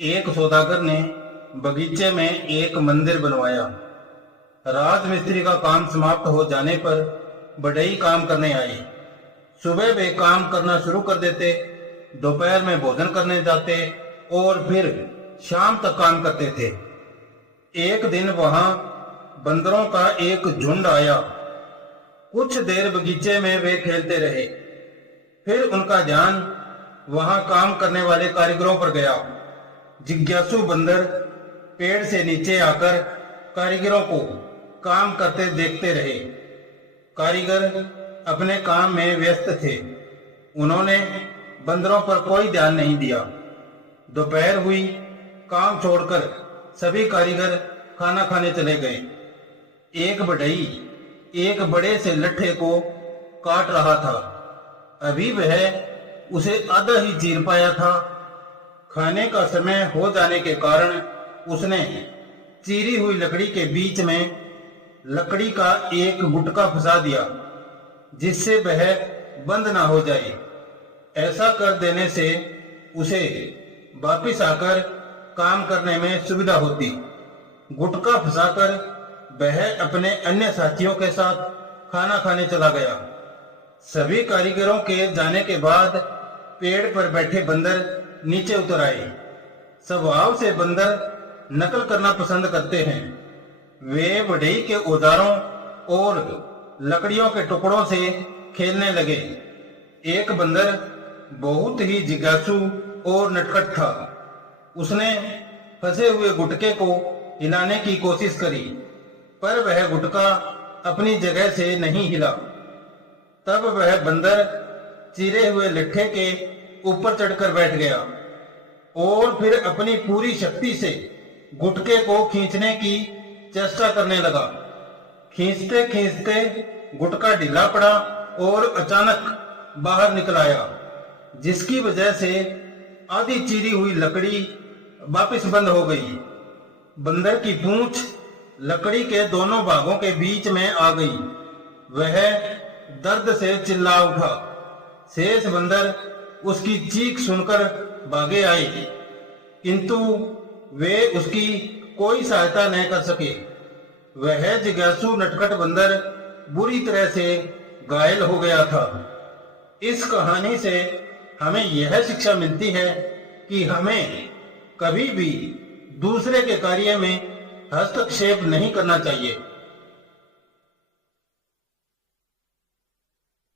एक सौदागर ने बगीचे में एक मंदिर बनवाया। राजमिस्त्री का काम समाप्त हो जाने पर बढ़ई काम करने आई। सुबह वे काम करना शुरू कर देते, दोपहर में भोजन करने जाते और फिर शाम तक काम करते थे। एक दिन वहां बंदरों का एक झुंड आया। कुछ देर बगीचे में वे खेलते रहे। फिर उनका ध्यान वहां काम करने वाले कारीगरों पर गया। जिज्ञासु बंदर पेड़ से नीचे आकर कारीगरों को काम करते देखते रहे। कारीगर अपने काम में व्यस्त थे। उन्होंने बंदरों पर कोई ध्यान नहीं दिया। दोपहर हुई, काम छोड़कर सभी कारीगर खाना खाने चले गए। एक बढ़ई एक बड़े से लट्ठे को काट रहा था। अभी वह उसे आधा ही चीर पाया था। खाने का समय हो जाने के कारण उसने चीरी हुई लकड़ी के बीच में लकड़ी का एक गुटका फंसा दिया, जिससे वह बंद ना हो जाए। ऐसा कर देने से उसे वापिस आकर काम करने में सुविधा होती। गुटका फंसाकर वह अपने अन्य साथियों के साथ खाना खाने चला गया। सभी कारीगरों के जाने के बाद पेड़ पर बैठे बंदर नीचे उतर आए। स्वभाव से बंदर नकल करना पसंद करते हैं। वे बढ़ई के औजारों और लकड़ियों के टुकड़ों से खेलने लगे। एक बंदर बहुत ही जिज्ञासु और नटखट था। उसने फंसे हुए गुटके को हिलाने की कोशिश करी, पर वह गुटका अपनी जगह से नहीं हिला। तब वह बंदर चीरे हुए लट्ठे के ऊपर चढ़कर बैठ गया और फिर अपनी पूरी शक्ति से गुटके को खींचने की चेष्टा करने लगा। खींचते खींचते गुटका ढीला पड़ा और अचानक बाहर निकल आया, जिसकी वजह से आधी चीरी हुई लकड़ी वापस बंद हो गई। बंदर की पूंछ लकड़ी के दोनों भागों के बीच में आ गई। वह दर्द से चिल्ला उठा। शेष बंदर उसकी चीख सुनकर भागे आए, किंतु वे उसकी कोई सहायता नहीं कर सके। वह जिज्ञासु नटखट बंदर बुरी तरह से घायल हो गया था। इस कहानी से हमें यह शिक्षा मिलती है कि हमें कभी भी दूसरे के कार्य में हस्तक्षेप नहीं करना चाहिए।